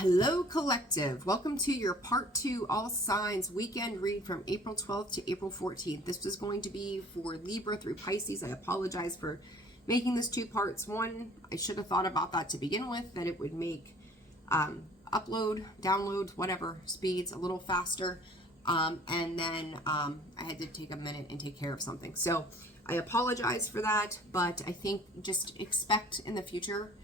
Hello, collective. Welcome to your part 2 all signs weekend read from April 12th to April 14th. This was going to be for Libra through Pisces. I apologize for making this 2 parts. One, I should have thought about that to begin with, that it would make upload, download, whatever, speeds a little faster. And then I had to take a minute and take care of something. So I apologize for that, but I think just expect in the future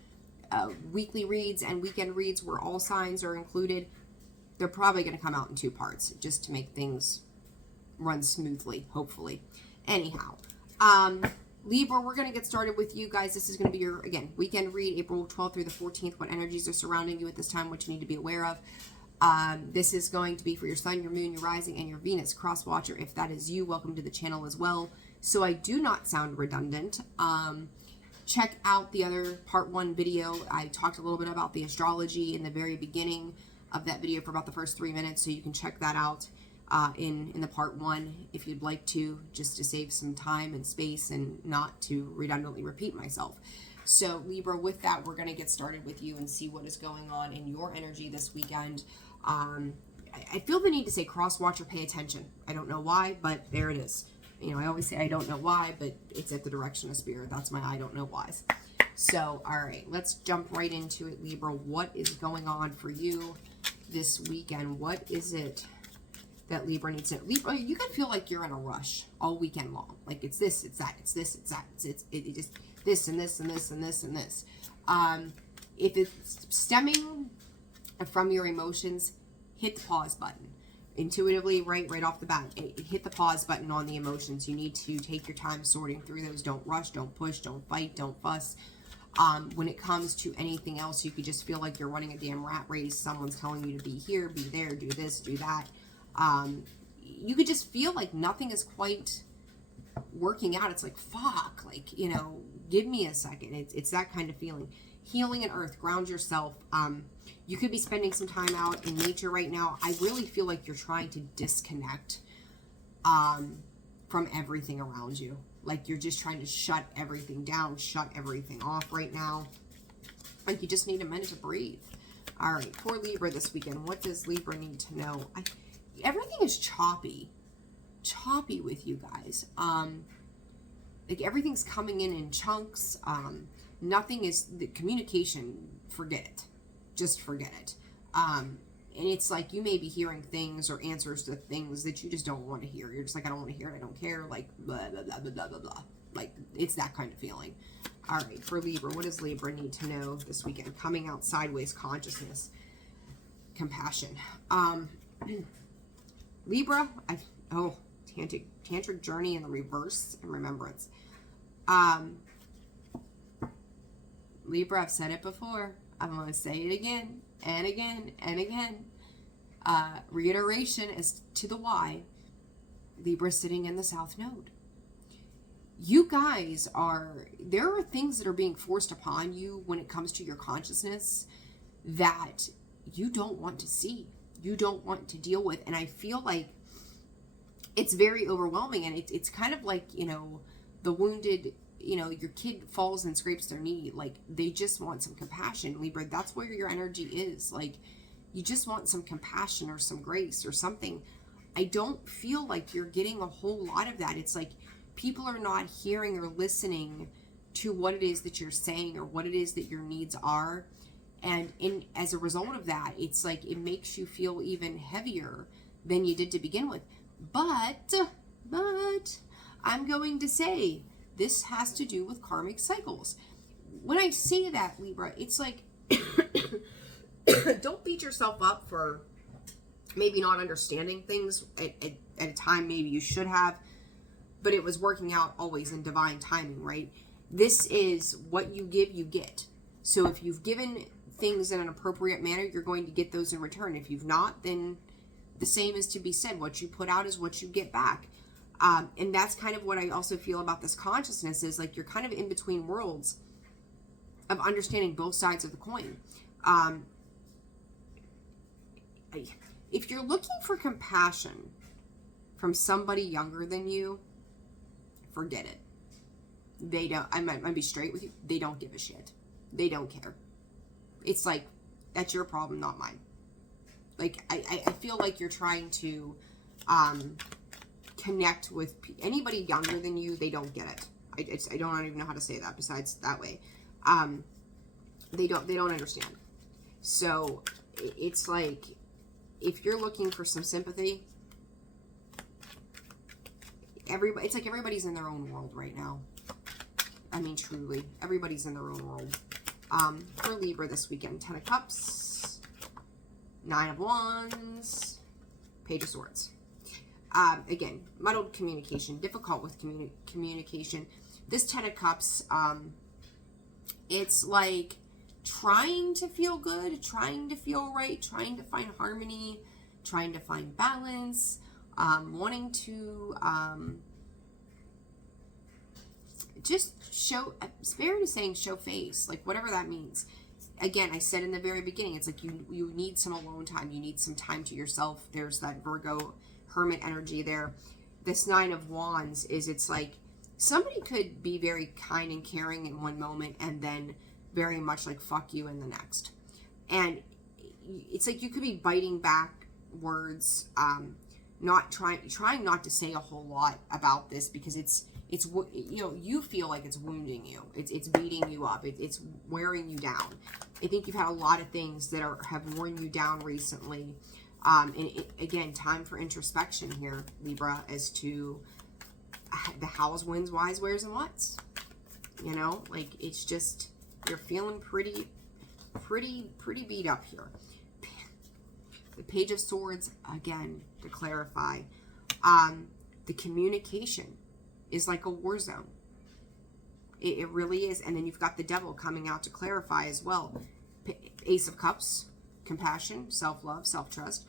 weekly reads and weekend reads where all signs are included. They're probably going to come out in 2 parts just to make things run smoothly, hopefully. Anyhow, Libra, we're going to get started with you guys. This is going to be your, again, weekend read, April 12th through the 14th, what energies are surrounding you at this time, what you need to be aware of. This is going to be for your sun, your moon, your rising, and your Venus cross watcher. If that is you, welcome to the channel as well. So I do not sound redundant. Check out the other part 1 video. I talked a little bit about the astrology in the very beginning of that video for about the first 3 minutes, so you can check that out in the part 1 if you'd like to, just to save some time and space and not to redundantly repeat myself. So Libra, with that, we're going to get started with you and see what is going on in your energy this weekend. I feel the need to say cross watch or pay attention. I don't know why, but there it is. You know, I always say I don't know why, but it's at the direction of spirit. That's my I don't know whys. So, all right, let's jump right into it, Libra. What is going on for you this weekend? What is it that Libra needs to... Libra, you can feel like you're in a rush all weekend long. Like it's this, it's that, it's this, it's that. It just this and this and this and this and this. If it's stemming from your emotions, hit the pause button. Intuitively, right off the bat, hit the pause button on the emotions. You need to take your time sorting through those. Don't rush, don't push, don't fight, don't fuss. When it comes to anything else, you could just feel like you're running a damn rat race. Someone's telling you to be here, be there, do this, do that. You could just feel like nothing is quite working out. It's like, fuck, like, you know, give me a second. It's that kind of feeling. Healing in earth, ground yourself. You could be spending some time out in nature right now. I really feel like you're trying to disconnect from everything around you. Like you're just trying to shut everything down, shut everything off right now. Like you just need a minute to breathe. All right, for Libra this weekend, what does Libra need to know? Everything is choppy with you guys. Like everything's coming in chunks. Nothing is, the communication, forget it. Just forget it. And it's like you may be hearing things or answers to things that you just don't want to hear. You're just like, I don't want to hear it. I don't care. Like, blah, blah, blah, blah, blah, blah, blah. Like, it's that kind of feeling. All right, for Libra, what does Libra need to know this weekend? Coming out sideways, consciousness, compassion. Libra, tantric journey in the reverse and remembrance. Libra, I've said it before. I'm going to say it again and again and again. Reiteration as to the why. Libra sitting in the South Node. You guys there are things that are being forced upon you when it comes to your consciousness that you don't want to see. You don't want to deal with. And I feel like it's very overwhelming. And it's kind of like, you know, the wounded... You know, your kid falls and scrapes their knee. Like, they just want some compassion, Libra. That's where your energy is. Like, you just want some compassion or some grace or something. I don't feel like you're getting a whole lot of that. It's like people are not hearing or listening to what it is that you're saying or what it is that your needs are. And as a result of that, it's like it makes you feel even heavier than you did to begin with. But I'm going to say... this has to do with karmic cycles. When I say that, Libra, it's like, don't beat yourself up for maybe not understanding things at a time maybe you should have, but it was working out always in divine timing, right? This is what you give, you get. So if you've given things in an appropriate manner, you're going to get those in return. If you've not, then the same is to be said. What you put out is what you get back. And that's kind of what I also feel about this consciousness is like you're kind of in between worlds of understanding both sides of the coin. If you're looking for compassion from somebody younger than you, forget it. They don't, I might be straight with you, they don't give a shit. They don't care. It's like, That's your problem, not mine. Like, I feel like you're trying to connect with anybody younger than you. They don't get it. I don't even know how to say that besides that way. They don't understand. So it's like, if you're looking for some sympathy, it's like everybody's in their own world right now. I mean, truly, everybody's in their own world. For Libra this weekend, 10 of Cups, 9 of Wands, Page of Swords. Again, muddled communication, difficult with communication. This 10 of Cups, it's like trying to feel good, trying to feel right, trying to find harmony, trying to find balance, wanting to just show, Spirit is saying show face, like whatever that means. Again, I said in the very beginning, it's like you need some alone time. You need some time to yourself. There's that Virgo hermit energy there. This 9 of Wands is, it's like somebody could be very kind and caring in one moment and then very much like fuck you in the next. And it's like you could be biting back words, not trying not to say a whole lot about this, because it's you know, you feel like it's wounding you, it's beating you up, it's wearing you down. I think you've had a lot of things that have worn you down recently, and again, time for introspection here, Libra, as to the hows, whens, whys, wheres, and whats. You know, like, it's just, you're feeling pretty beat up here. The Page of Swords, again, to clarify, the communication is like a war zone. It really is. And then you've got the Devil coming out to clarify as well. Ace of Cups, compassion, self-love, self-trust,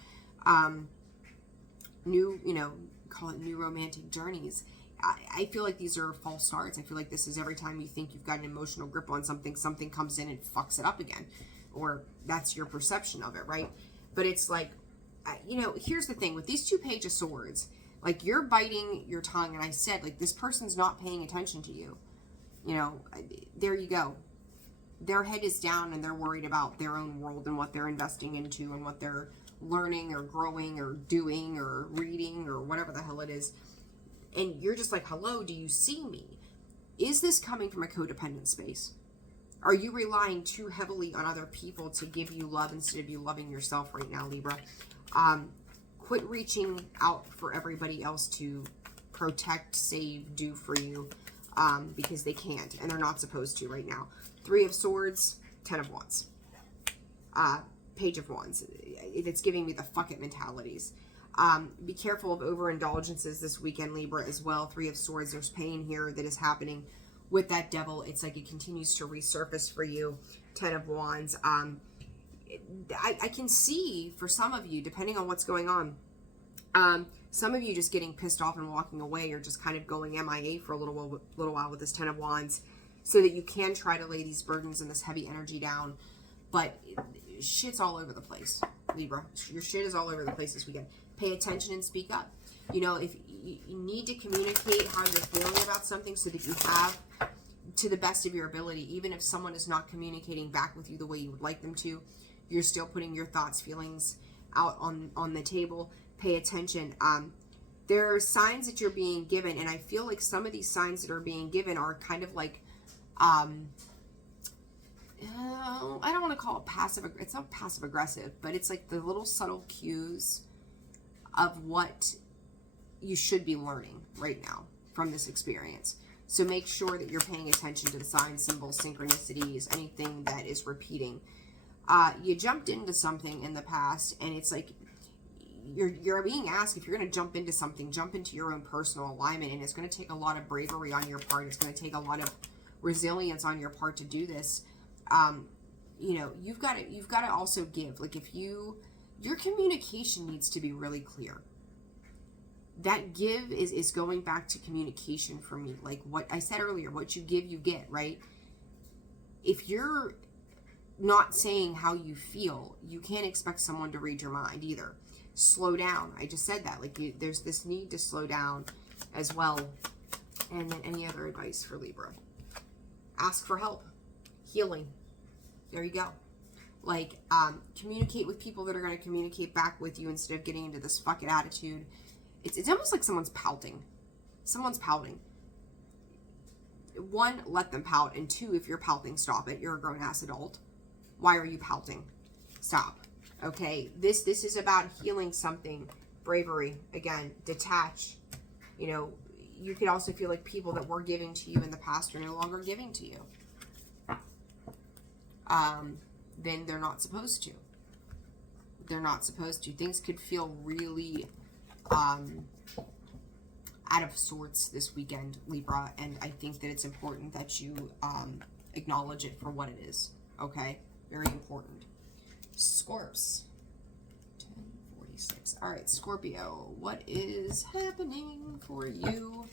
new, you know, call it new romantic journeys. I feel like these are false starts. I feel like this is every time you think you've got an emotional grip on something, something comes in and fucks it up again. Or that's your perception of it, right? But it's like, you know, here's the thing with these two Page of Swords, like, you're biting your tongue, and I said, like, this person's not paying attention to you. You know, there you go. Their head is down, and they're worried about their own world and what they're investing into and what they're learning or growing or doing or reading or whatever the hell it is. And you're just like, hello, do you see me? Is this coming from a codependent space? Are you relying too heavily on other people to give you love instead of you loving yourself right now, Libra? Quit reaching out for everybody else to protect, save, do for you, because they can't, and they're not supposed to right now. 3 of Swords, 10 of Wands. Page of Wands. It's giving me the fuck it mentalities. Be careful of overindulgences this weekend, Libra, as well. 3 of Swords, there's pain here that is happening with that Devil. It's like it continues to resurface for you. 10 of Wands. I can see for some of you, depending on what's going on, some of you just getting pissed off and walking away, or just kind of going MIA for a little while with this 10 of Wands, so that you can try to lay these burdens and this heavy energy down. But shit's all over the place, Libra. Your shit is all over the place this weekend. Pay attention and speak up. You know, if you need to communicate how you're feeling about something so that you have, to the best of your ability, even if someone is not communicating back with you the way you would like them to, you're still putting your thoughts, feelings out on the table. Pay attention. There are signs that you're being given, and I feel like some of these signs that are being given are kind of like, I don't want to call it passive. It's not passive aggressive, but it's like the little subtle cues of what you should be learning right now from this experience. So make sure that you're paying attention to the signs, symbols, synchronicities, anything that is repeating. You jumped into something in the past, and it's like you're being asked, if you're going to jump into something, jump into your own personal alignment, and it's going to take a lot of bravery on your part. It's going to take a lot of resilience on your part to do this. You know, you've got to also give. Like, if your communication needs to be really clear. That give is going back to communication for me. Like what I said earlier, what you give, you get, right? If you're not saying how you feel, you can't expect someone to read your mind either. Slow down. I just said that. Like, there's this need to slow down as well. And then any other advice for Libra? Ask for help. Healing. There you go. Like, communicate with people that are going to communicate back with you instead of getting into this fuck it attitude. It's almost like someone's pouting. Someone's pouting. One, let them pout. And two, if you're pouting, stop it. You're a grown-ass adult. Why are you pouting? Stop. Okay? This is about healing something. Bravery. Again, detach. You know, you could also feel like people that were giving to you in the past are no longer giving to you. Then they're not supposed to. They're not supposed to. Things could feel really out of sorts this weekend, Libra, and I think that it's important that you acknowledge it for what it is. Okay? Very important. Scorps. 10:46. All right, Scorpio. What is happening for you?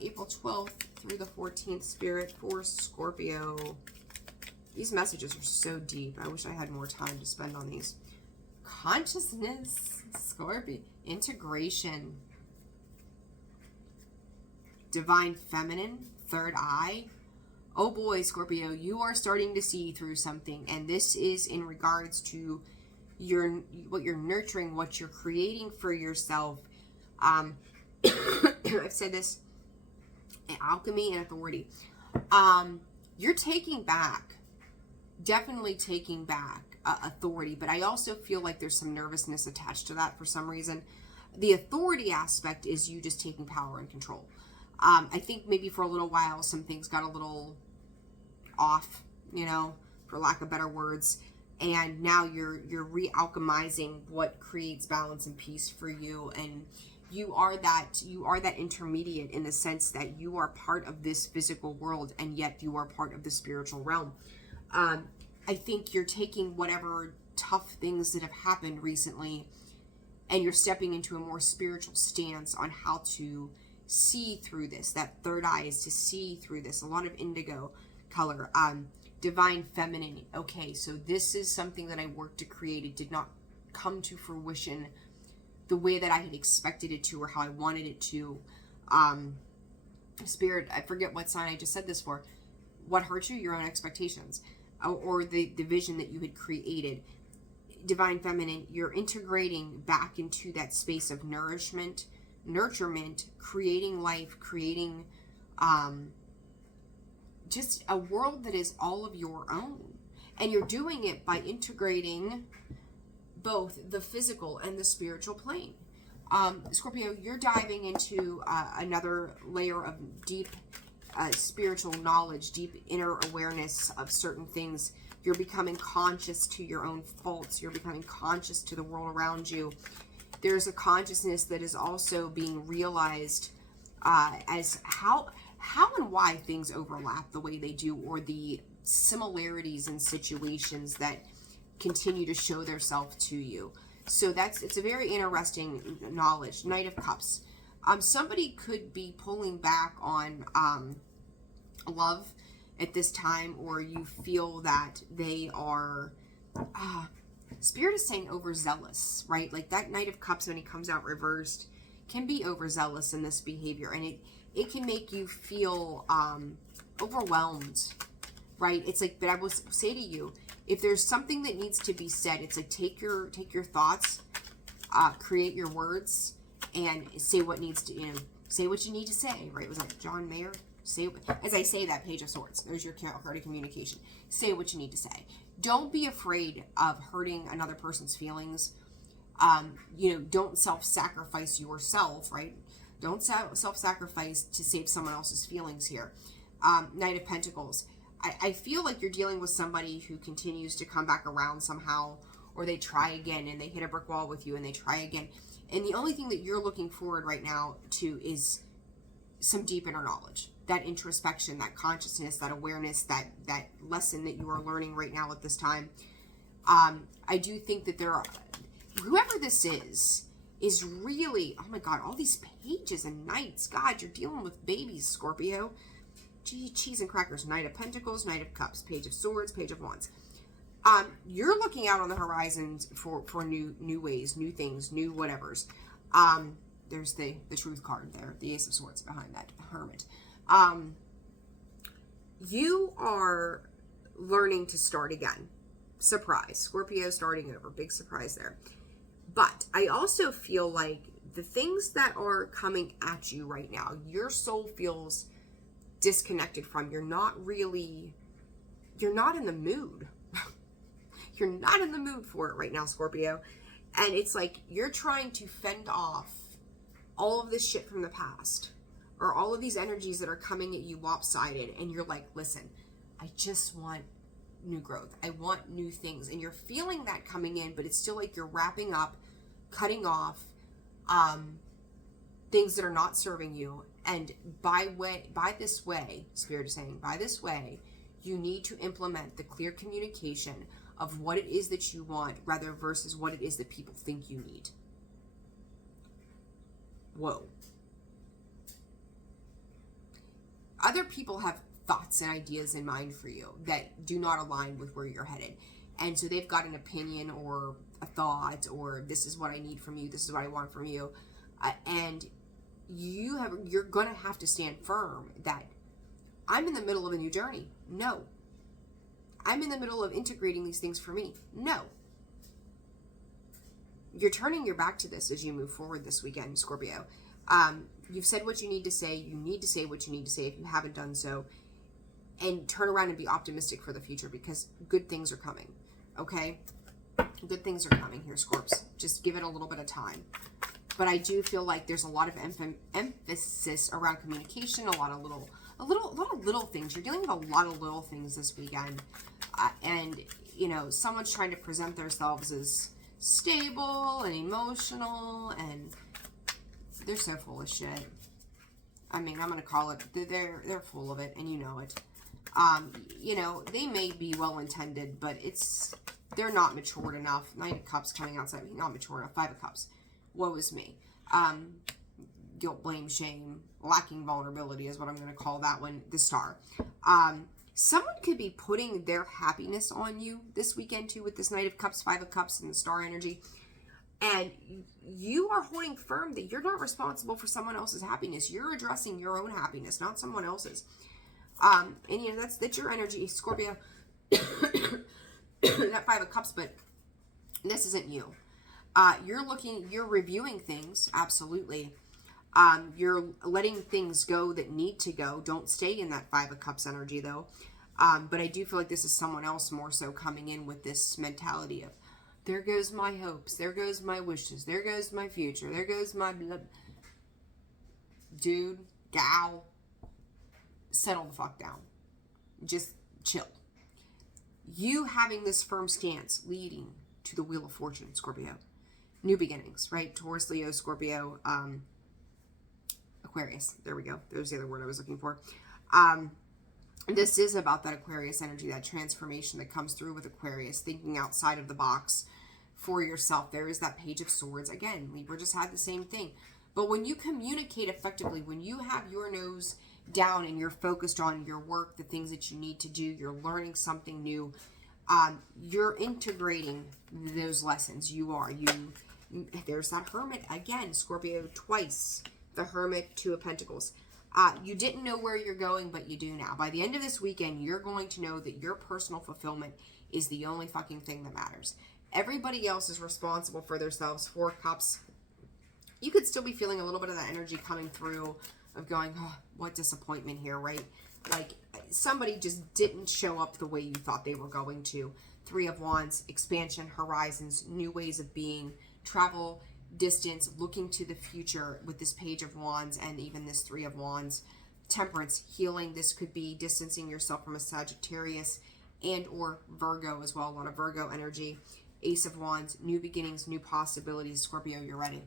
April 12th through the 14th, Spirit, for Scorpio. These messages are so deep. I wish I had more time to spend on these. Consciousness, Scorpio. Integration. Divine Feminine, third eye. Oh boy, Scorpio, you are starting to see through something. And this is in regards to what you're nurturing, what you're creating for yourself. I've said this, alchemy and authority. You're taking back, definitely taking back authority, but I also feel like there's some nervousness attached to that for some reason. The authority aspect is you just taking power and control. I think maybe for a little while some things got a little off, you know, for lack of better words, and now you're re-alchemizing what creates balance and peace for you, and you are that intermediate in the sense that you are part of this physical world and yet you are part of the spiritual realm. I think you're taking whatever tough things that have happened recently and you're stepping into a more spiritual stance on how to see through this. That third eye is to see through this. A lot of indigo color. Divine Feminine. Okay, so this is something that I worked to create. It did not come to fruition the way that I had expected it to or how I wanted it to. Spirit, I forget what sign I just said this for. What hurt you? Your own expectations. Or the vision that you had created. Divine Feminine, you're integrating back into that space of nourishment, nurturement, creating life, creating just a world that is all of your own. And you're doing it by integrating both the physical and the spiritual plane. Scorpio, you're diving into another layer of deep spiritual knowledge, deep inner awareness of certain things. You're becoming conscious to your own faults. You're becoming conscious to the world around you. There's a consciousness that is also being realized as how and why things overlap the way they do, or the similarities in situations that continue to show themselves to you. So it's a very interesting knowledge. Knight of Cups. Somebody could be pulling back on love at this time, or you feel that they are Spirit is saying overzealous, right? Like that Knight of Cups, when he comes out reversed, can be overzealous in this behavior, and it can make you feel overwhelmed, right? It's like, but I will say to you, if there's something that needs to be said, it's like take your thoughts, create your words, and say what needs to, say what you need to say, right? Was that John Mayer? As I say that, Page of Swords. There's your card of communication. Say what you need to say. Don't be afraid of hurting another person's feelings. Don't self-sacrifice yourself, right? Don't self-sacrifice to save someone else's feelings here. Knight of Pentacles. I feel like you're dealing with somebody who continues to come back around somehow, or they try again and they hit a brick wall with you and they try again. And the only thing that you're looking forward right now to is some deep inner knowledge, that introspection, that consciousness, that awareness, that lesson that you are learning right now at this time. I do think that whoever this is really, oh my God, all these pages and knights. God, you're dealing with babies, Scorpio. Gee, cheese and crackers. Knight of Pentacles, Knight of Cups, Page of Swords, Page of Wands. You're looking out on the horizons for new ways, new things, new whatevers. There's the Truth card there, the Ace of Swords behind that, Hermit. You are learning to start again. Surprise. Scorpio starting over. Big surprise there. But I also feel like the things that are coming at you right now, your soul feels disconnected from. You're not in the mood. You're not in the mood for it right now, Scorpio. And it's like you're trying to fend off all of this shit from the past, or all of these energies that are coming at you lopsided, and you're like, listen, I just want new growth. I want new things. And you're feeling that coming in, but it's still like you're wrapping up, cutting off things that are not serving you. And by this way, Spirit is saying, by this way, you need to implement the clear communication of what it is that you want, rather versus what it is that people think you need. Whoa. Other people have thoughts and ideas in mind for you that do not align with where you're headed. And so they've got an opinion or a thought, or this is what I need from you, this is what I want from you. And you're going to have to stand firm that I'm in the middle of a new journey. No. I'm in the middle of integrating these things for me. No. You're turning your back to this as you move forward this weekend, Scorpio. You've said what you need to say. You need to say what you need to say if you haven't done so. And turn around and be optimistic for the future, because good things are coming. Okay? Good things are coming here, Scorps. Just give it a little bit of time. But I do feel like there's a lot of emphasis around communication, a lot of little things. You're dealing with a lot of little things this weekend. And, you know, someone's trying to present themselves as stable and emotional, and they're so full of shit. I mean, I'm going to call it, they're full of it, and you know it. You know, they may be well-intended, but they're not matured enough. Knight of Cups coming outside, not mature enough. Five of Cups. Woe is me. Guilt, blame, shame, lacking vulnerability is what I'm going to call that one. The Star. Someone could be putting their happiness on you this weekend too, with this Knight of Cups, Five of Cups, and the Star energy. And you are holding firm that you're not responsible for someone else's happiness. You're addressing your own happiness, not someone else's. And you know, that's your energy, Scorpio. That Five of Cups, but this isn't you. You're reviewing things, absolutely. You're letting things go that need to go. Don't stay in that Five of Cups energy, though. But I do feel like this is someone else more so coming in with this mentality of, there goes my hopes, there goes my wishes, there goes my future, there goes my blood. Dude, gal, settle the fuck down. Just chill. You having this firm stance leading to the Wheel of Fortune, Scorpio. New beginnings, right? Taurus, Leo, Scorpio, Aquarius. There we go. There's the other word I was looking for. This is about that Aquarius energy, that transformation that comes through with Aquarius, thinking outside of the box for yourself. There is that Page of Swords. Again, Libra just had the same thing. But when you communicate effectively, when you have your nose down and you're focused on your work, the things that you need to do, you're learning something new, you're integrating those lessons. There's that Hermit again, Scorpio, twice. The Hermit, Two of Pentacles. You didn't know where you're going, but you do now. By the end of this weekend, you're going to know that your personal fulfillment is the only fucking thing that matters. Everybody else is responsible for themselves. Four of Cups. You could still be feeling a little bit of that energy coming through of going, oh, what disappointment here, right? Like somebody just didn't show up the way you thought they were going to. Three of Wands, expansion, horizons, new ways of being, travel, distance, looking to the future with this Page of Wands and even this Three of Wands. Temperance, healing. This could be distancing yourself from a Sagittarius and or Virgo as well. A lot of Virgo energy. Ace of Wands, new beginnings, new possibilities. Scorpio, you're ready.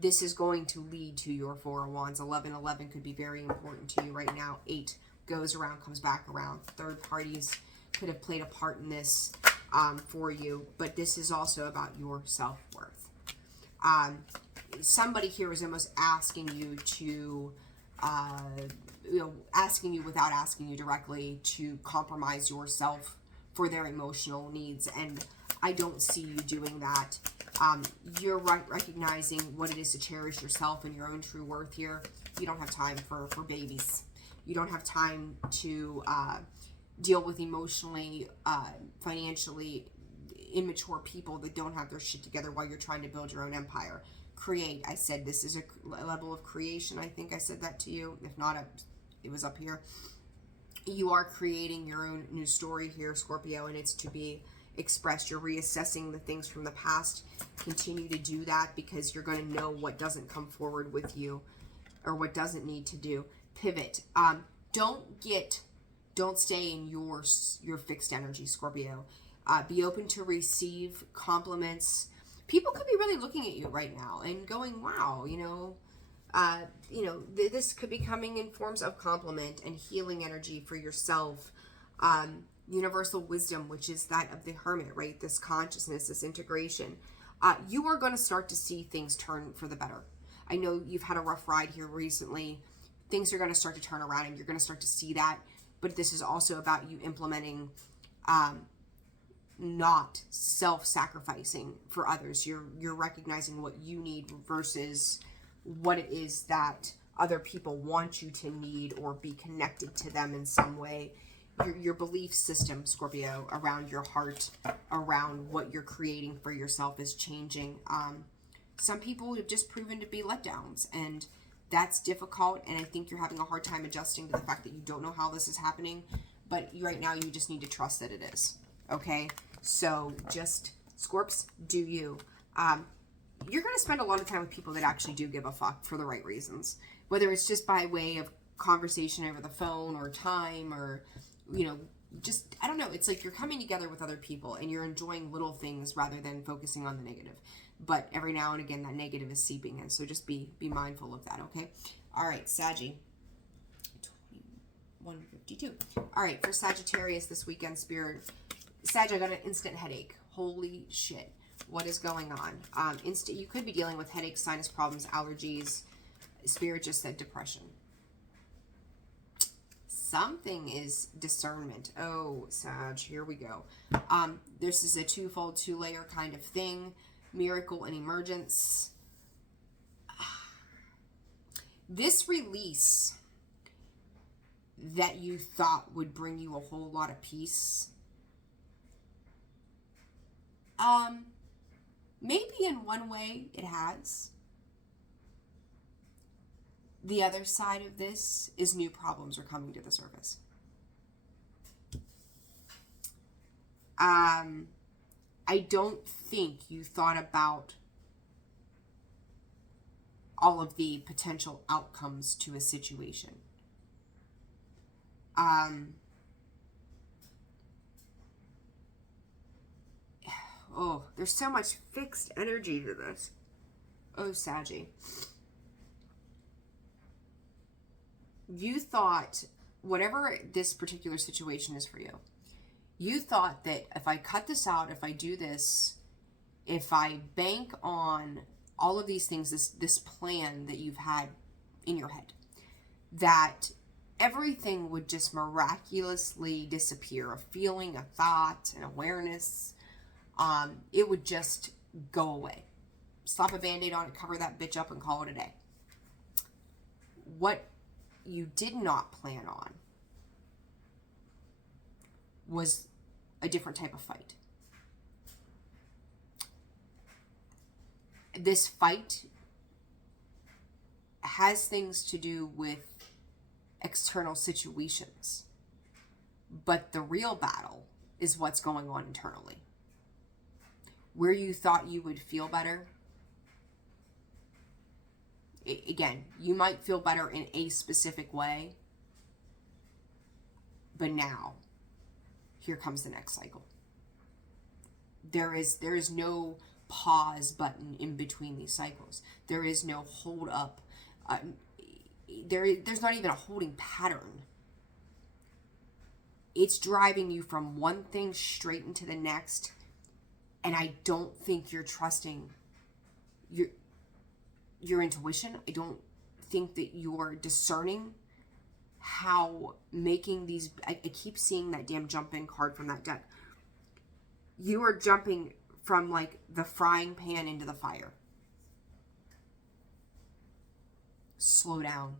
This is going to lead to your Four of Wands. 11 could be very important to you right now. 8 goes around, comes back around. Third parties could have played a part in this for you, but this is also about your self-worth. Somebody here is almost asking you to, asking you without asking you directly to compromise yourself for their emotional needs, and I don't see you doing that. You're recognizing what it is to cherish yourself and your own true worth here. You don't have time for babies. You don't have time to deal with emotionally, financially immature people that don't have their shit together while you're trying to build your own empire. Create. I said this is a level of creation. I think I said that to you. If not, it was up here. You are creating your own new story here, Scorpio, and it's to be expressed. You're reassessing the things from the past. Continue to do that, because you're going to know what doesn't come forward with you or what doesn't need to do. Pivot. Don't stay in your fixed energy, Scorpio. Be open to receive compliments. People could be really looking at you right now and going, wow, this could be coming in forms of compliment and healing energy for yourself. Universal wisdom, which is that of the hermit, right? This consciousness, this integration. You are going to start to see things turn for the better. I know you've had a rough ride here recently. Things are going to start to turn around, and you're going to start to see that. But this is also about you implementing not self-sacrificing for others. You're recognizing what you need versus what it is that other people want you to need, or be connected to them in some way. Your belief system, Scorpio, around your heart, around what you're creating for yourself is changing. Some people have just proven to be letdowns, and that's difficult, and I think you're having a hard time adjusting to the fact that you don't know how this is happening, but right now you just need to trust that it is, okay? So just, Scorps, do you. You're going to spend a lot of time with people that actually do give a fuck for the right reasons, whether it's just by way of conversation over the phone or time, or, just, I don't know. It's like you're coming together with other people and you're enjoying little things rather than focusing on the negative. But every now and again, that negative is seeping in. So just be mindful of that, okay? All right, Saggy. 21:52. All right, for Sagittarius this weekend, Spirit. Sag, I got an instant headache. Holy shit. What is going on? You could be dealing with headaches, sinus problems, allergies. Spirit just said depression. Something is discernment. Oh, Sag, here we go. This is a twofold, two-layer kind of thing. Miracle and emergence. This release that you thought would bring you a whole lot of peace, maybe in one way it has. The other side of this is new problems are coming to the surface. I don't think you thought about all of the potential outcomes to a situation. Oh, there's so much fixed energy to this. Oh, Saggy. You thought, whatever this particular situation is for you, you thought that if I cut this out, if I do this, if I bank on all of these things, this plan that you've had in your head, that everything would just miraculously disappear. A feeling, a thought, an awareness, it would just go away. Slap a Band-Aid on it, cover that bitch up, and call it a day. What you did not plan on was a different type of fight. This fight has things to do with external situations, but the real battle is what's going on internally. Where you thought you would feel better, again, you might feel better in a specific way, but now, here comes the next cycle. There is no pause button in between these cycles. There is no hold up. There's not even a holding pattern. It's driving you from one thing straight into the next, and I don't think you're trusting your intuition. I don't think that you're discerning how making these, I keep seeing that damn jump in card from that deck. You are jumping from like the frying pan into the fire. Slow down.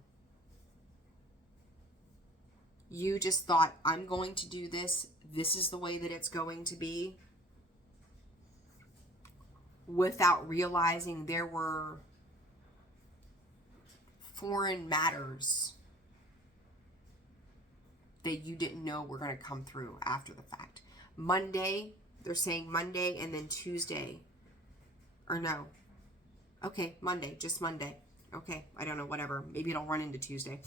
You just thought, I'm going to do this. This is the way that it's going to be. Without realizing there were foreign matters that you didn't know were going to come through after the fact. Monday, they're saying Monday and then Tuesday. Or no. Okay, Monday, just Monday. Okay, I don't know, whatever. Maybe it'll run into Tuesday.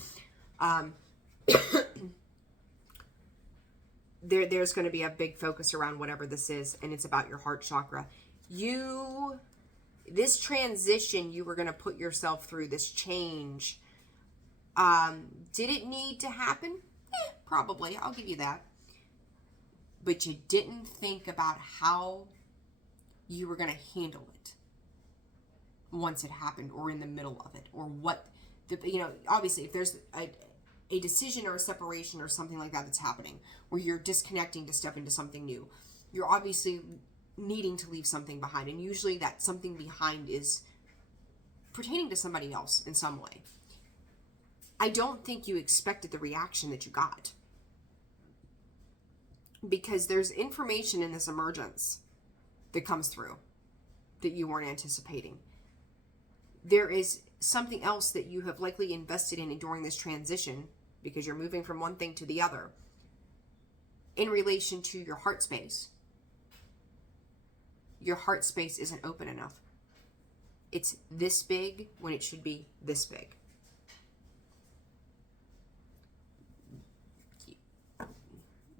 There's going to be a big focus around whatever this is, and it's about your heart chakra. This transition you were going to put yourself through, this change, did it need to happen? Probably. I'll give you that. But you didn't think about how you were going to handle it once it happened, or in the middle of it, or what, obviously if there's a decision or a separation or something like that that's happening, where you're disconnecting to step into something new, you're obviously needing to leave something behind. And usually that something behind is pertaining to somebody else in some way. I don't think you expected the reaction that you got, because there's information in this emergence that comes through that you weren't anticipating. There is something else that you have likely invested in during this transition, because you're moving from one thing to the other, in relation to your heart space. Your heart space isn't open enough. It's this big when it should be this big.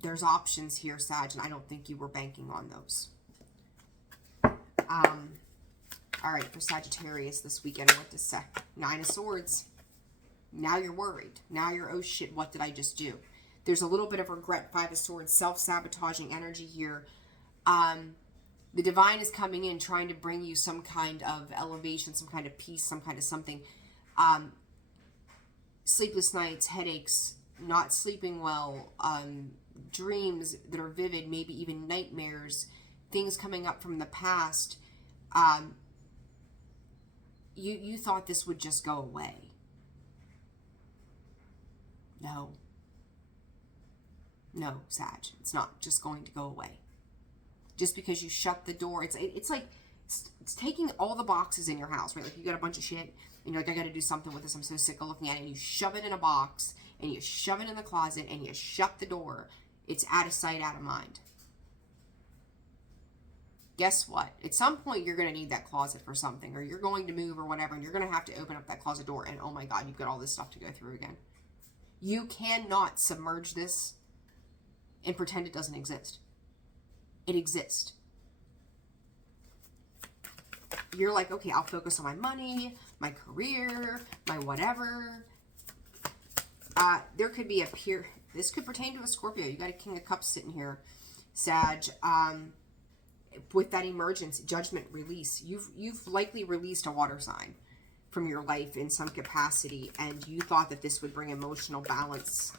There's options here, Sag, and I don't think you were banking on those. All right, for Sagittarius this weekend, what to say? 9 of Swords. Now you're worried. Now you're, oh shit, what did I just do? There's a little bit of regret, 5 of Swords, self-sabotaging energy here. The divine is coming in, trying to bring you some kind of elevation, some kind of peace, some kind of something. Sleepless nights, headaches, not sleeping well, dreams that are vivid, maybe even nightmares, things coming up from the past. You thought this would just go away. No, Sag, it's not just going to go away. Just because you shut the door, it's like it's taking all the boxes in your house, right? Like you got a bunch of shit, and you're like, I got to do something with this. I'm so sick of looking at it. And you shove it in a box, and you shove it in the closet, and you shut the door. It's out of sight, out of mind. Guess what? At some point, you're going to need that closet for something, or you're going to move or whatever, and you're going to have to open up that closet door, and oh my God, you've got all this stuff to go through again. You cannot submerge this and pretend it doesn't exist. It exists. You're like, okay, I'll focus on my money, my career, my whatever. There could be this could pertain to a Scorpio. You got a King of Cups sitting here, Sag. With that emergence, judgment, release. You've likely released a water sign from your life in some capacity, and you thought that this would bring emotional balance,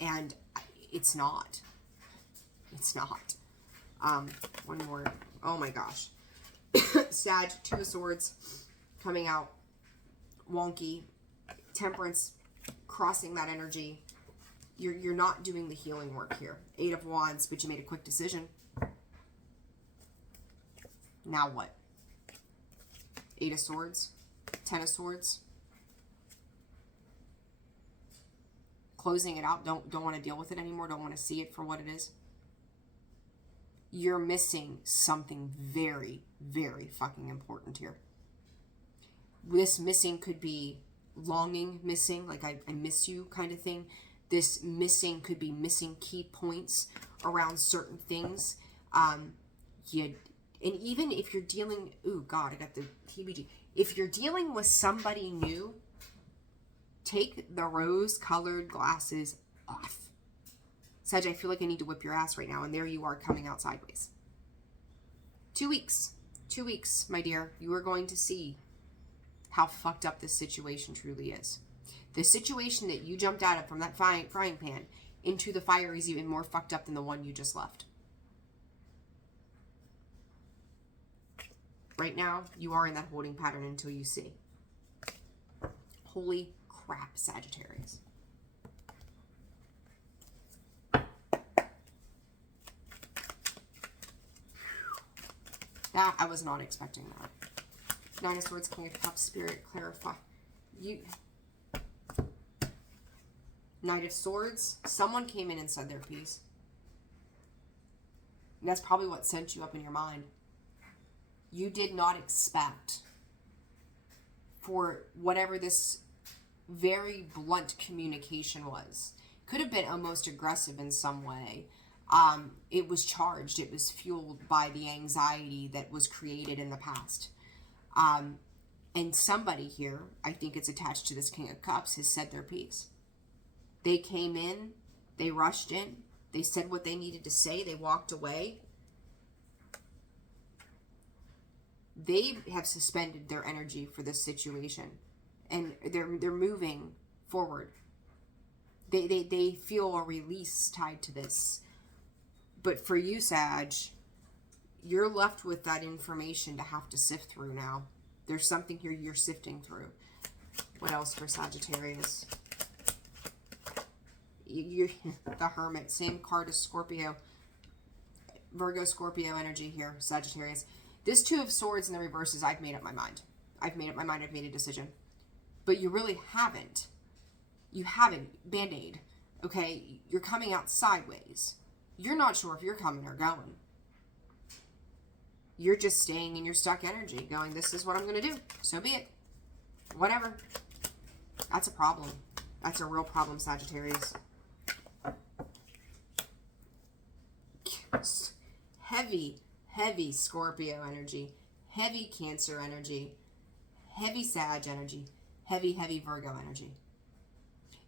and it's not. It's not. One more. Oh my gosh. Sag, 2 of Swords coming out wonky. Temperance, crossing that energy. You're not doing the healing work here. 8 of Wands, but you made a quick decision. Now what? 8 of Swords, 10 of Swords. Closing it out. Don't want to deal with it anymore. Don't want to see it for what it is. You're missing something very, very fucking important here. This missing could be longing, missing, like I miss you kind of thing. This missing could be missing key points around certain things. And even if you're dealing, ooh, God, I got the TBG. If you're dealing with somebody new, take the rose-colored glasses off. Sag, I feel like I need to whip your ass right now, and there you are coming out sideways. 2 weeks. 2 weeks, my dear. You are going to see how fucked up this situation truly is. The situation that you jumped out of from that frying pan into the fire is even more fucked up than the one you just left. Right now, you are in that holding pattern until you see. Holy crap, Sagittarius. That, I was not expecting that. Nine of Swords, King of Cups, Spirit, clarify. Knight of Swords, someone came in and said their piece. And that's probably what sent you up in your mind. You did not expect for whatever this very blunt communication was. Could have been almost aggressive in some way. It was charged. It was fueled by the anxiety that was created in the past. And somebody here, I think it's attached to this King of Cups, has said their piece. They came in, they rushed in, they said what they needed to say, they walked away. They have suspended their energy for this situation, and they're moving forward. They feel a release tied to this. But for you, Sag, you're left with that information to have to sift through now. There's something here you're sifting through. What else for Sagittarius? You're the Hermit, same card as Scorpio. Virgo, Scorpio energy here, Sagittarius. This Two of Swords in the reverse is I've made up my mind. I've made up my mind. I've made a decision. But you really haven't. You haven't. Band-Aid. Okay? You're coming out sideways. You're not sure if you're coming or going. You're just staying in your stuck energy, going, this is what I'm going to do. So be it. Whatever. That's a problem. That's a real problem, Sagittarius. Heavy Scorpio energy, heavy Cancer energy, heavy Sag energy, heavy Virgo energy.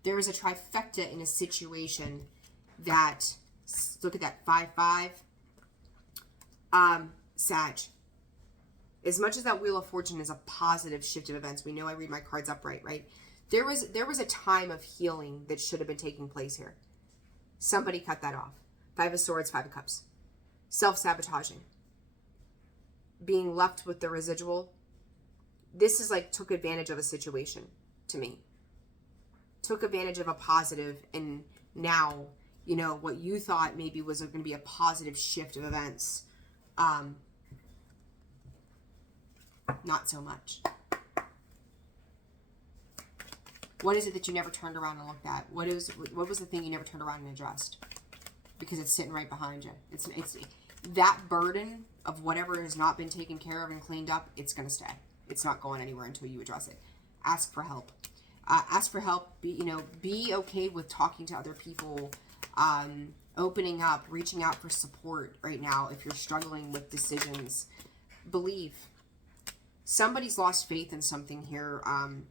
There is a trifecta in a situation that, look at that, 5-5, Sag. As much as that Wheel of Fortune is a positive shift of events, we know I read my cards upright, right? There was a time of healing that should have been taking place here. Somebody cut that off. 5 of Swords, 5 of Cups. Self-sabotaging. Being left with the residual. This is like took advantage of a situation to me. Took advantage of a positive, and now, you know, what you thought maybe was going to be a positive shift of events. Not so much. What is it that you never turned around and looked at? What was the thing you never turned around and addressed? Because it's sitting right behind you. It's that burden of whatever has not been taken care of and cleaned up, it's going to stay. It's not going anywhere until you address it. Ask for help. Ask for help. Be okay with talking to other people, opening up, reaching out for support right now if you're struggling with decisions. Believe. Somebody's lost faith in something here. And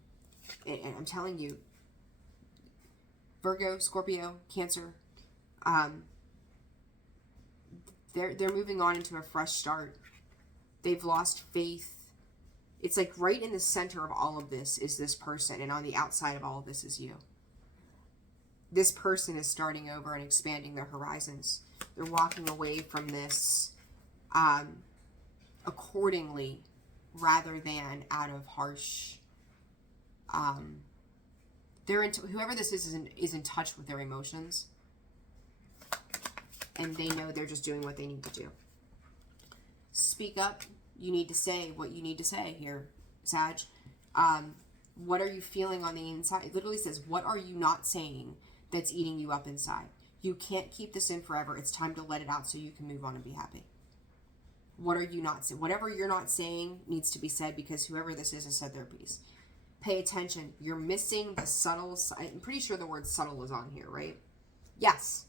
I'm telling you, Virgo, Scorpio, Cancer, they're moving on into a fresh start. They've lost faith. It's like right in the center of all of this is this person, and on the outside of all of this is you. This person is starting over and expanding their horizons. They're walking away from this accordingly rather than out of harsh. Whoever this is in touch with their emotions, and they know they're just doing what they need to do. Speak up. You need to say what you need to say here, Sag. What are you feeling on the inside? It literally says, what are you not saying that's eating you up inside? You can't keep this in forever. It's time to let it out so you can move on and be happy. What are you not saying? Whatever you're not saying needs to be said, because whoever this is has said their piece. Pay attention. You're missing the subtle side. I'm pretty sure the word subtle is on here, right? Yes.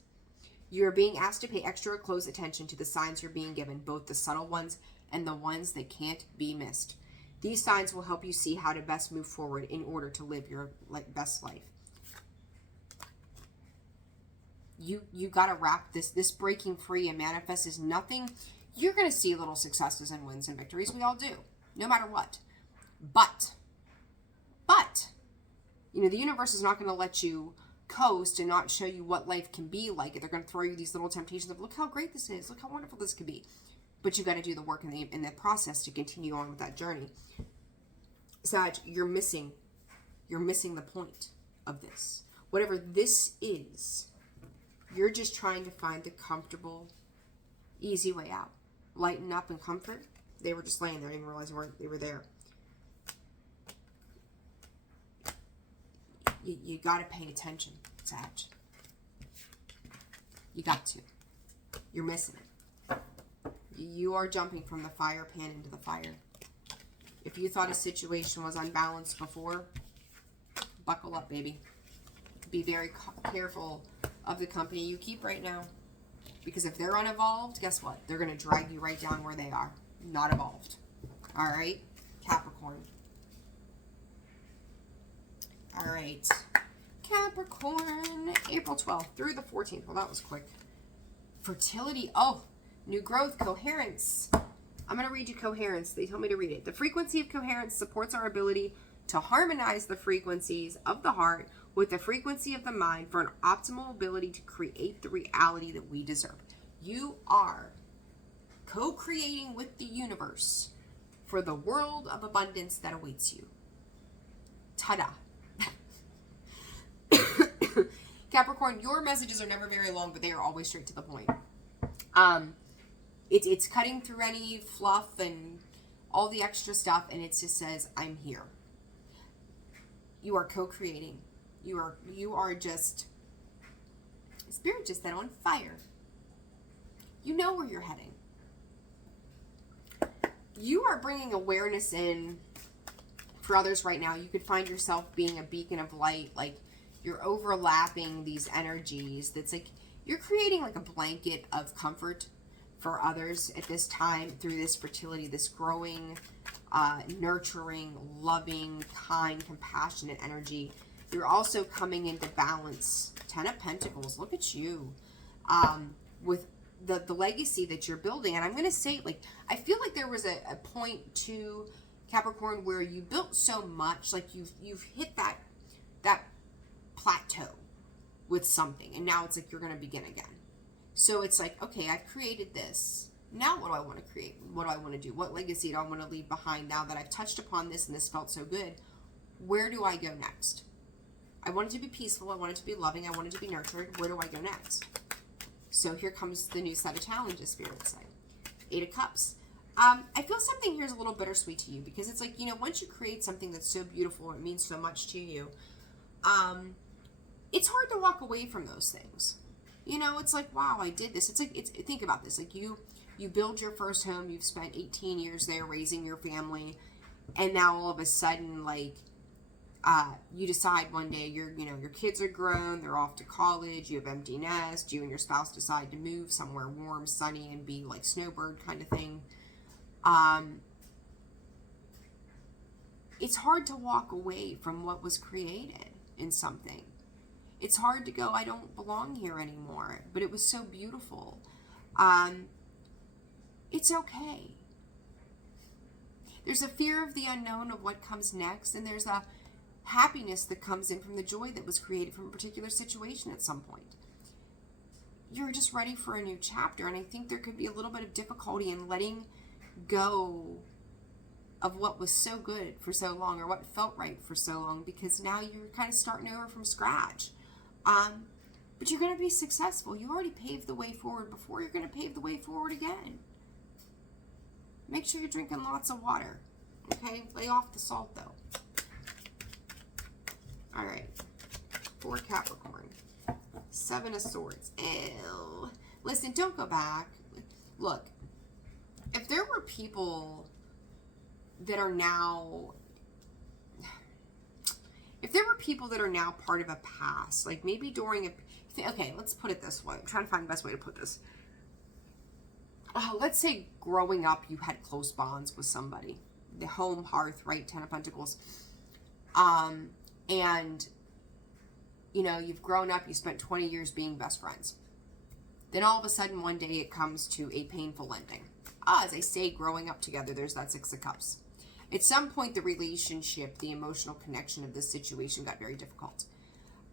You're being asked to pay extra close attention to the signs you're being given, both the subtle ones and the ones that can't be missed. These signs will help you see how to best move forward in order to live your best life. You got to wrap this breaking free and manifest is nothing. You're going to see little successes and wins and victories. We all do, no matter what. But, the universe is not going to let you coast and not show you what life can be like. They're going to throw you these little temptations of, look how great this is. Look how wonderful this could be. But you got to do the work in the process to continue on with that journey. Sag, you're missing the point of this. Whatever this is, you're just trying to find the comfortable, easy way out. Lighten up and comfort. They were just laying there. I didn't realize they were there. You got to pay attention, Sag. You got to. You're missing it. You are jumping from the fire pan into the fire. If you thought a situation was unbalanced before, buckle up, baby. Be very careful of the company you keep right now. Because if they're unevolved, guess what? They're going to drag you right down where they are. Not evolved. All right? Capricorn. All right. Capricorn. April 12th through the 14th. Well, that was quick. Fertility. Oh, new growth. Coherence. I'm going to read you coherence. They told me to read it. The frequency of coherence supports our ability to harmonize the frequencies of the heart with the frequency of the mind for an optimal ability to create the reality that we deserve. You are co-creating with the universe for the world of abundance that awaits you. Ta-da. Capricorn, your messages are never very long, but they are always straight to the point. It's cutting through any fluff and all the extra stuff, and it just says, I'm here. You are co-creating. You are just, Spirit just said, on fire. You know where you're heading. You are bringing awareness in for others right now. You could find yourself being a beacon of light, like you're overlapping these energies. That's like, you're creating like a blanket of comfort for others at this time through this fertility, this growing, nurturing, loving, kind, compassionate energy. You're also coming into balance. 10 of Pentacles. Look at you. With the legacy that you're building. And I'm going to say, like, I feel like there was a point to Capricorn where you built so much, like you've hit that plateau with something. And now it's like you're going to begin again. So it's like, okay, I've created this. Now what do I want to create? What do I want to do? What legacy do I want to leave behind now that I've touched upon this and this felt so good? Where do I go next? I want it to be peaceful. I want it to be loving. I want it to be nurtured. Where do I go next? So here comes the new set of challenges, Spirit say. 8 of Cups. I feel something here is a little bittersweet to you because it's like, you know, once you create something that's so beautiful, it means so much to you. It's hard to walk away from those things. You know, it's like, wow, I did this. It's like, think about this. Like you build your first home. You've spent 18 years there raising your family. And now all of a sudden, like, you decide one day your kids are grown, they're off to college, you have empty nest, you and your spouse decide to move somewhere warm, sunny, and be like snowbird kind of thing. It's hard to walk away from what was created in something. It's hard to go, I don't belong here anymore, but it was so beautiful. It's okay. There's a fear of the unknown of what comes next, and there's a happiness that comes in from the joy that was created from a particular situation at some point. You're just ready for a new chapter, and I think there could be a little bit of difficulty in letting go of what was so good for so long, or what felt right for so long, because now you're kind of starting over from scratch. But you're going to be successful. You already paved the way forward before. You're going to pave the way forward again. Make sure you're drinking lots of water. Okay? Lay off the salt, though. All right. For Capricorn. 7 of Swords. Ew. Listen, don't go back. Look, if there were people that are now... If there were people that are now part of a past, like maybe during a... Okay, let's put it this way. I'm trying to find the best way to put this. Let's say growing up, you had close bonds with somebody. The home, hearth, right? 10 of Pentacles. And, you know, you've grown up, you spent 20 years being best friends. Then all of a sudden, one day it comes to a painful ending. As I say, growing up together, there's that 6 of Cups. At some point, the relationship, the emotional connection of this situation got very difficult.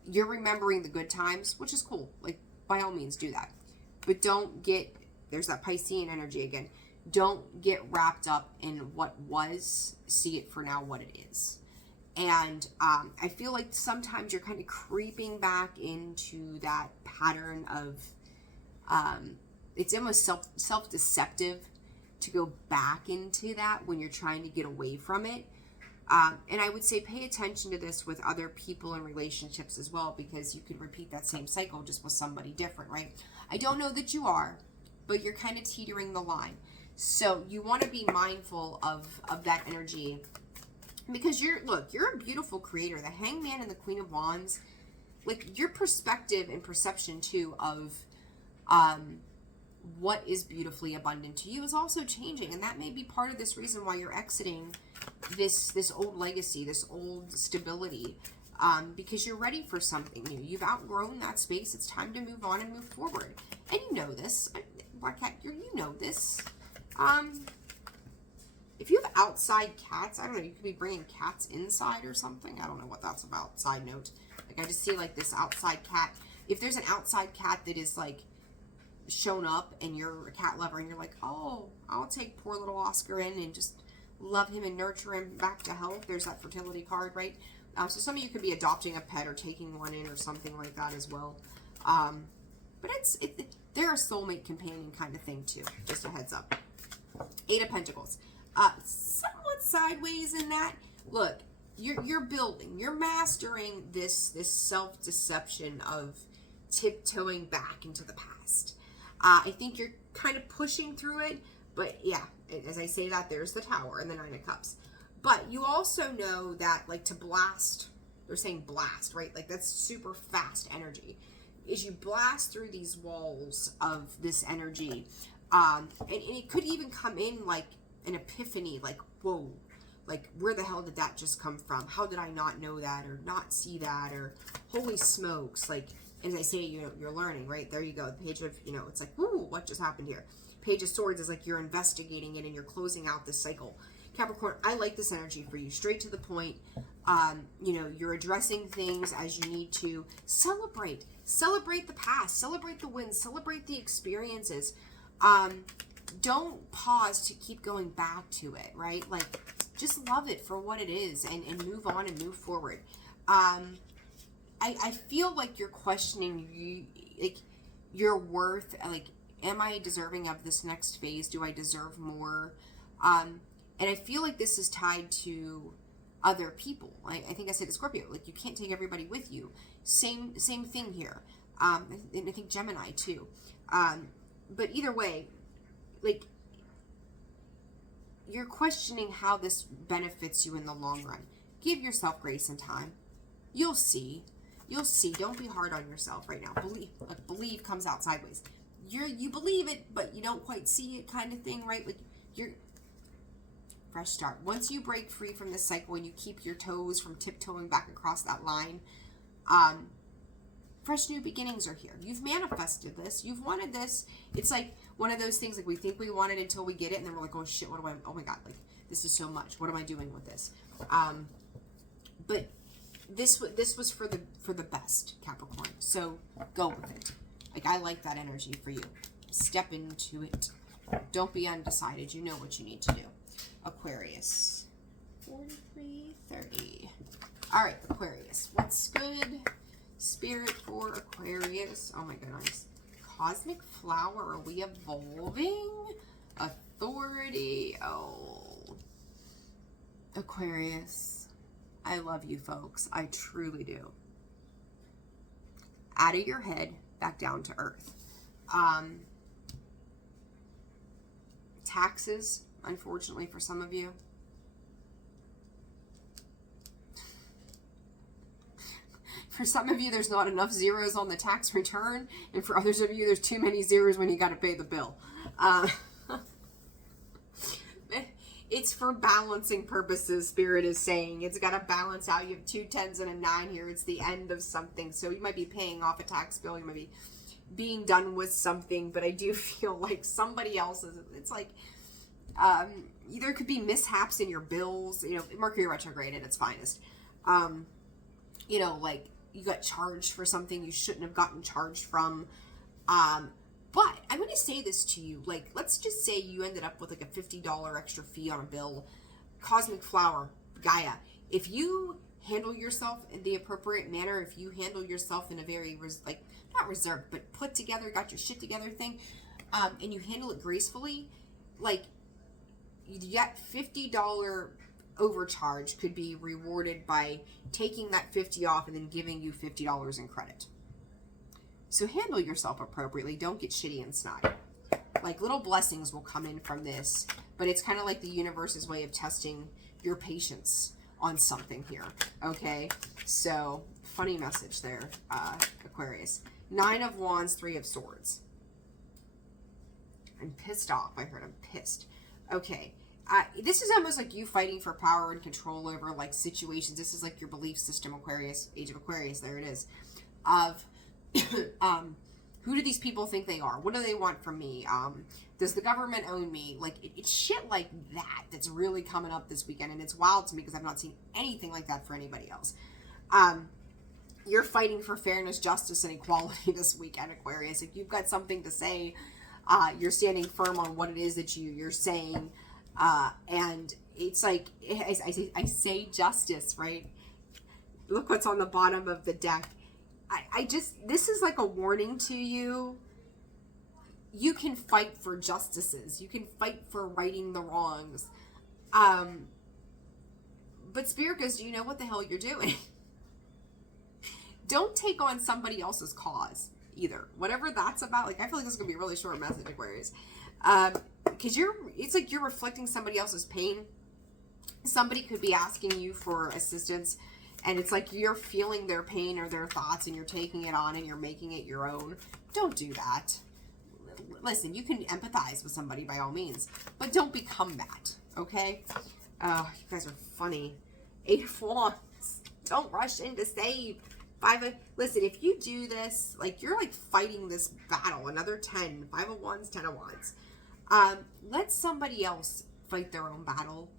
You're remembering the good times, which is cool. Like, by all means, do that. But don't get, there's that Piscean energy again. Don't get wrapped up in what was. See it for now what it is. And I feel like sometimes you're kind of creeping back into that pattern of, it's almost self-deceptive to go back into that when you're trying to get away from it. And I would say pay attention to this with other people and relationships as well, because you could repeat that same cycle just with somebody different, right? I don't know that you are, but you're kind of teetering the line. So you want to be mindful of that energy, because you're a beautiful creator. The Hangman and the Queen of Wands, like your perspective and perception too of what is beautifully abundant to you is also changing. And that may be part of this reason why you're exiting this old legacy, this old stability, because you're ready for something new. You've outgrown that space. It's time to move on and move forward. And you know this. Black cat, you know this. If you have outside cats, I don't know, you could be bringing cats inside or something. I don't know what that's about. Side note. Like, I just see like this outside cat. If there's an outside cat that is like shown up and you're a cat lover and you're like, oh, I'll take poor little Oscar in and just love him and nurture him back to health. There's that fertility card, right? So some of you could be adopting a pet or taking one in or something like that as well. But they're a soulmate companion kind of thing too. Just a heads up. 8 of Pentacles. Somewhat sideways in that. Look, you're building, you're mastering this self-deception of tiptoeing back into the past. I think you're kind of pushing through it, but yeah, as I say that, there's the Tower and the 9 of Cups. But you also know that, like, to blast, they're saying blast, right? Like, that's super fast energy. Is you blast through these walls of this energy, and it could even come in like an epiphany, like, whoa, like, where the hell did that just come from? How did I not know that or not see that? Or holy smokes, like, as I say, you're learning, right? There you go. The Page of, it's like, whoo, what just happened here? Page of Swords is like you're investigating it and you're closing out this cycle. Capricorn, I like this energy for you. Straight to the point. You're addressing things as you need to. Celebrate the past, celebrate the wins, celebrate the experiences. Don't pause to keep going back to it, right? Like, just love it for what it is and move on and move forward. I feel like you're questioning your worth. Like, am I deserving of this next phase? Do I deserve more? And I feel like this is tied to other people. I think I said to Scorpio, like, you can't take everybody with you. Same thing here. And I think Gemini too. But either way, like, you're questioning how this benefits you in the long run. Give yourself grace and time. You'll see. Don't be hard on yourself right now. Believe comes out sideways. You believe it, but you don't quite see it, kind of thing, right? Like, you're fresh start. Once you break free from this cycle and you keep your toes from tiptoeing back across that line, fresh new beginnings are here. You've manifested this. You've wanted this. It's like one of those things, like, we think we want it until we get it, and then we're like, oh shit, oh my god, like, this is so much. What am I doing with this? But this was for the best, Capricorn. So go with it. Like, I like that energy for you. Step into it. Don't be undecided. You know what you need to do. Aquarius. 43:30. All right, Aquarius. What's good? Spirit for Aquarius. Oh my goodness. Cosmic flower. Are we evolving? Authority. Oh. Aquarius. I love you, folks. I truly do. Out of your head, back down to earth. Taxes, unfortunately for some of you. For some of you, there's not enough zeros on the tax return, and for others of you, there's too many zeros when you got to pay the bill. It's for balancing purposes, Spirit is saying. It's got to balance out. You have 2 10s and a 9 here. It's the end of something. So you might be paying off a tax bill. You might be being done with something. But I do feel like somebody else's, it's like, either it could be mishaps in your bills. Mercury retrograde at its finest. Like, you got charged for something you shouldn't have gotten charged from. But I'm going to say this to you, like, let's just say you ended up with like a $50 extra fee on a bill. Cosmic flower, Gaia. If you handle yourself in the appropriate manner, if you handle yourself in a very, not reserved, but put together, got your shit together thing, and you handle it gracefully, like, yet $50 overcharge could be rewarded by taking that 50 off and then giving you $50 in credit. So handle yourself appropriately. Don't get shitty and snotty. Like, little blessings will come in from this, but it's kind of like the universe's way of testing your patience on something here. Okay, so funny message there, Aquarius. 9 of Wands, 3 of Swords. I'm pissed off. I heard I'm pissed. Okay. This is almost like you fighting for power and control over, like, situations. This is like your belief system, Aquarius, Age of Aquarius, there it is, of who do these people think they are? What do they want from me? Does the government own me? Like, it's shit like that that's really coming up this weekend, and it's wild to me because I've not seen anything like that for anybody else. You're fighting for fairness, justice, and equality this weekend, Aquarius. If you've got something to say, you're standing firm on what it is that you're saying. And it's like, I say justice, right? Look what's on the bottom of the deck. This is like a warning to you. You can fight for justices. You can fight for righting the wrongs. But Spirit goes, do you know what the hell you're doing? Don't take on somebody else's cause either. Whatever that's about. Like, I feel like this is going to be a really short message, Aquarius. Because it's like you're reflecting somebody else's pain. Somebody could be asking you for assistance, and it's like you're feeling their pain or their thoughts, and you're taking it on and you're making it your own. Don't do that. Listen, you can empathize with somebody by all means, but don't become that, okay? Oh, you guys are funny. 8 of Wands. Don't rush in to save. Listen, if you do this, like, you're like fighting this battle. Another 10. 5 of Wands, 10 of Wands. Let somebody else fight their own battle.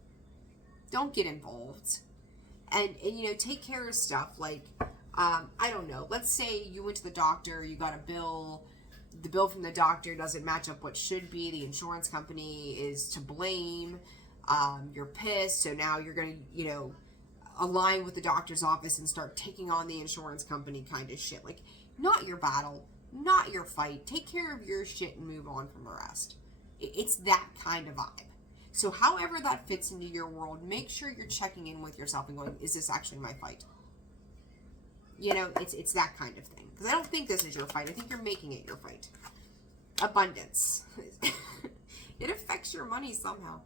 Don't get involved. And you know, take care of stuff. Like, I don't know. Let's say you went to the doctor, you got a bill. The bill from the doctor doesn't match up what should be. The insurance company is to blame. You're pissed. So now you're going to, you know, align with the doctor's office and start taking on the insurance company kind of shit. Like, not your battle, not your fight. Take care of your shit and move on from the rest. It's that kind of vibe. So however that fits into your world, make sure you're checking in with yourself and going, is this actually my fight? You know, it's that kind of thing. Because I don't think this is your fight. I think you're making it your fight. Abundance. It affects your money somehow.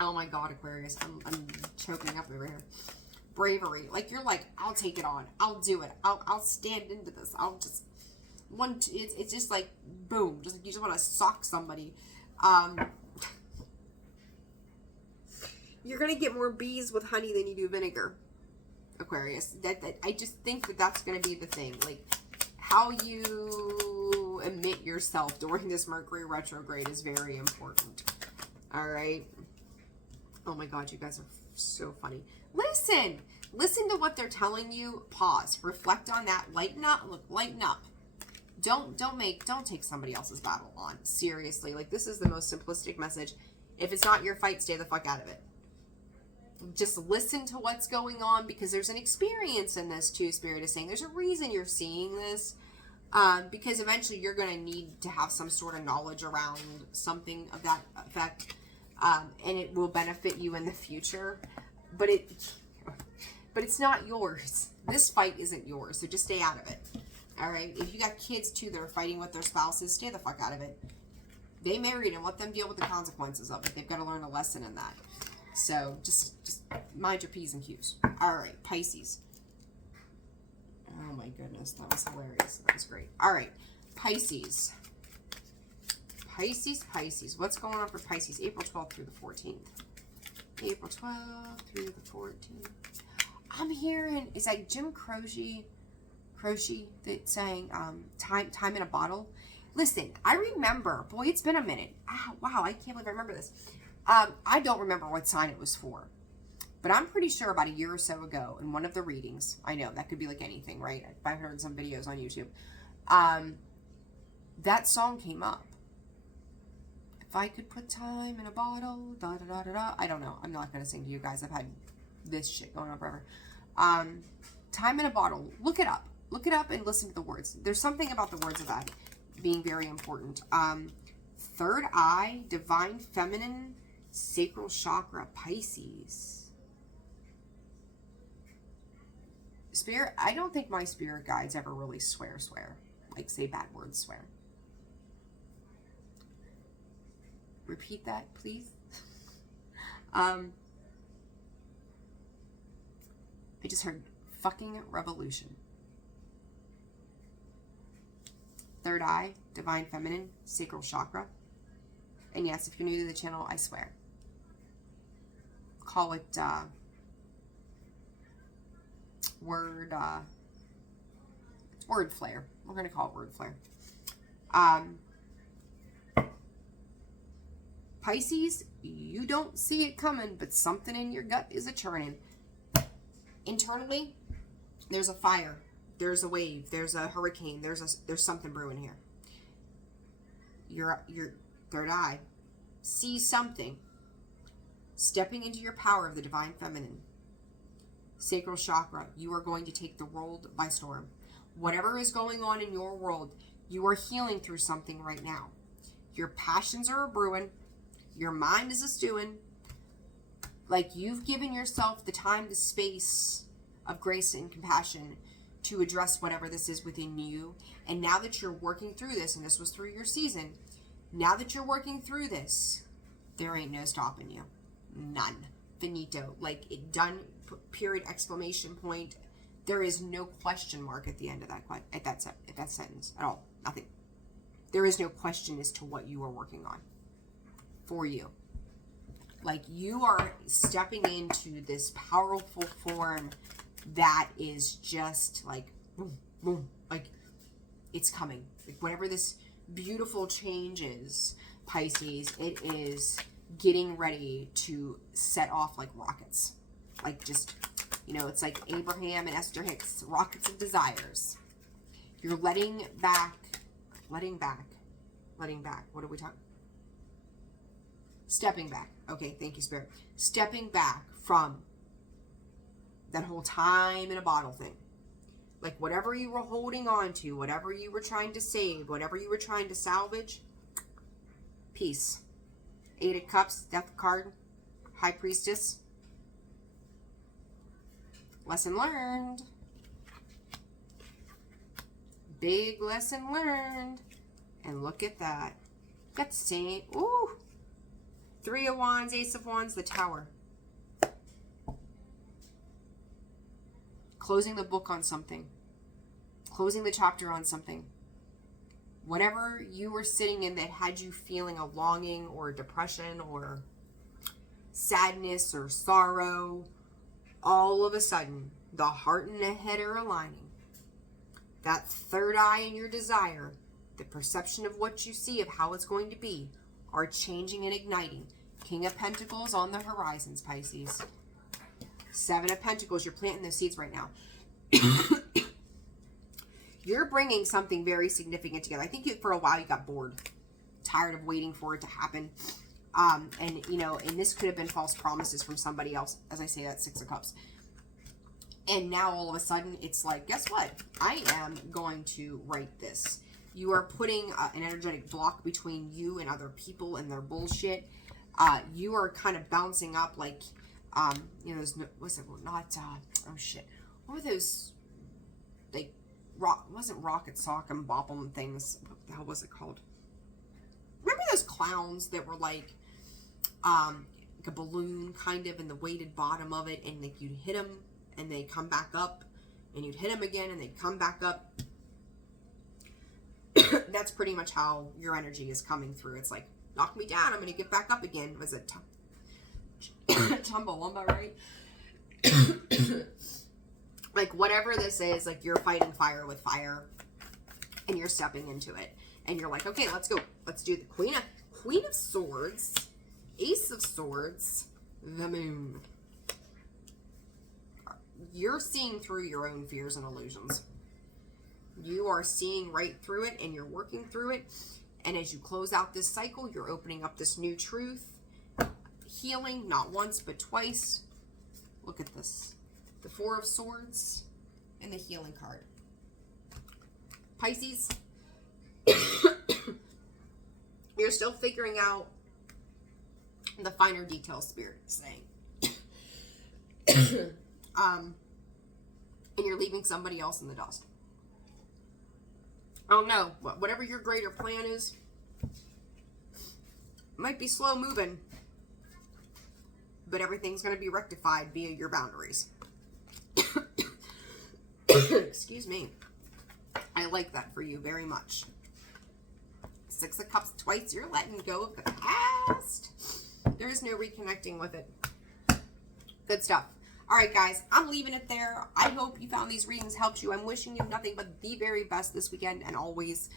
Oh my God, Aquarius. I'm choking up over here. Bravery. Like, you're like, I'll take it on. I'll do it. I'll stand into this. I'll just... It's just like, boom. Just like you just want to sock somebody. You're going to get more bees with honey than you do vinegar, Aquarius. I just think that's going to be the thing. Like, how you emit yourself during this Mercury retrograde is very important. All right. Oh my God, you guys are so funny. Listen to what they're telling you. Pause, reflect on that. Lighten up. Look, lighten up. Don't take somebody else's battle on. Seriously, like, this is the most simplistic message. If it's not your fight, stay the fuck out of it. Just listen to what's going on, because there's an experience in this too. Spirit is saying there's a reason you're seeing this, because eventually you're going to need to have some sort of knowledge around something of that effect, and it will benefit you in the future. But it's not yours. This fight isn't yours, so just stay out of it. All right? If you got kids too that are fighting with their spouses, stay the fuck out of it. They married, and let them deal with the consequences of it. They've got to learn a lesson in that. So just mind your P's and Q's. All right, Pisces. Oh my goodness, that was hilarious. That was great. All right, Pisces. Pisces. What's going on for Pisces? April 12th through the 14th. April 12th through the 14th. I'm hearing, it's like Jim Croce that's saying time in a bottle. Listen, I remember, boy, it's been a minute. Wow, I can't believe I remember this. I don't remember what sign it was for, but I'm pretty sure about a year or so ago in one of the readings, I know that could be like anything, right? I've heard some videos on YouTube. That song came up. If I could put time in a bottle, da da da da da. I don't know. I'm not going to sing to you guys. I've had this shit going on forever. Time in a bottle. Look it up. Look it up and listen to the words. There's something about the words of that being very important. Third eye, divine feminine, sacral chakra, Pisces. Spirit, I don't think my spirit guides ever really swear. Like say bad words, swear. Repeat that, please. I just heard fucking revolution. Third eye, divine feminine, sacral chakra. And yes, if you're new to the channel, I swear. Call it word flare. We're going to call it word flare. Pisces, you don't see it coming, but something in your gut is a churning. Internally, there's a fire, there's a wave, there's a hurricane, there's something brewing here. Your third eye sees something. Stepping into your power of the divine feminine. Sacral chakra, you are going to take the world by storm. Whatever is going on in your world, you are healing through something right now. Your passions are a brewing. Your mind is a stewing. Like you've given yourself the time, the space of grace and compassion to address whatever this is within you. And now that you're working through this, and this was through your season, now that you're working through this, there ain't no stopping you. None. Finito. Like it done, period, exclamation point. There is no question mark at the end of that sentence at all. Nothing. There is no question as to what you are working on for you. Like you are stepping into this powerful form that is just like boom, boom, like it's coming. Like whatever this beautiful change is, Pisces, it is getting ready to set off like rockets. Like just, you know, it's like Abraham and Esther Hicks, rockets of desires. You're letting back. What are we talking? Stepping back. Okay, thank you, Spirit. Stepping back from that whole time in a bottle thing. Like whatever you were holding on to, whatever you were trying to save, whatever you were trying to salvage, peace. Eight of Cups, Death card, High Priestess. Lesson learned. Big lesson learned. And look at that. Got the same. Ooh. Three of Wands, Ace of Wands, the Tower. Closing the book on something. Closing the chapter on something. Whatever you were sitting in that had you feeling a longing or depression or sadness or sorrow, all of a sudden, the heart and the head are aligning. That third eye in your desire, the perception of what you see, of how it's going to be, are changing and igniting. King of Pentacles on the horizons, Pisces. Seven of Pentacles, you're planting those seeds right now. You're bringing something very significant together. I think for a while you got bored, tired of waiting for it to happen. And, you know, and this could have been false promises from somebody else, as I say that, Six of Cups. And now all of a sudden it's like, guess what? I am going to write this. You are putting an energetic block between you and other people and their bullshit. You are kind of bouncing up like, you know, oh shit. What were those, like, wasn't Rocket Sock and Bop 'em things? What the hell was it called? Remember those clowns that were like a balloon kind of in the weighted bottom of it, and like you'd hit them and they come back up, and you'd hit them again and they'd come back up. That's pretty much how your energy is coming through. It's like, knock me down, I'm going to get back up again. Was it Chumbawamba, right? Like whatever this is, like you're fighting fire with fire and you're stepping into it. And you're like, okay, let's go. Let's do the Queen of Swords, Ace of Swords, the Moon. You're seeing through your own fears and illusions. You are seeing right through it and you're working through it. And as you close out this cycle, you're opening up this new truth. Healing, not once, but twice. Look at this. The Four of Swords and the healing card. Pisces. You're still figuring out the finer details, Spirit is saying. And you're leaving somebody else in the dust. Oh no, whatever your greater plan is, might be slow moving, but everything's going to be rectified via your boundaries. Excuse me. I like that for you very much. 6 of Cups twice. You're letting go of the past. There is no reconnecting with it. Good stuff. All right, guys, I'm leaving it there. I hope you found these readings helped you. I'm wishing you nothing but the very best this weekend, and always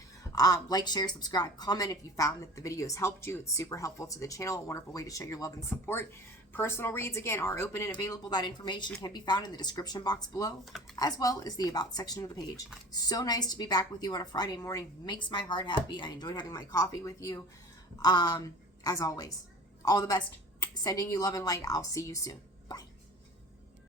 like, share, subscribe, comment if you found that the videos helped you. It's super helpful to the channel, a wonderful way to show your love and support. Personal reads, again, are open and available. That information can be found in the description box below, as well as the About section of the page. So nice to be back with you on a Friday morning. Makes my heart happy. I enjoyed having my coffee with you. As always, all the best. Sending you love and light. I'll see you soon.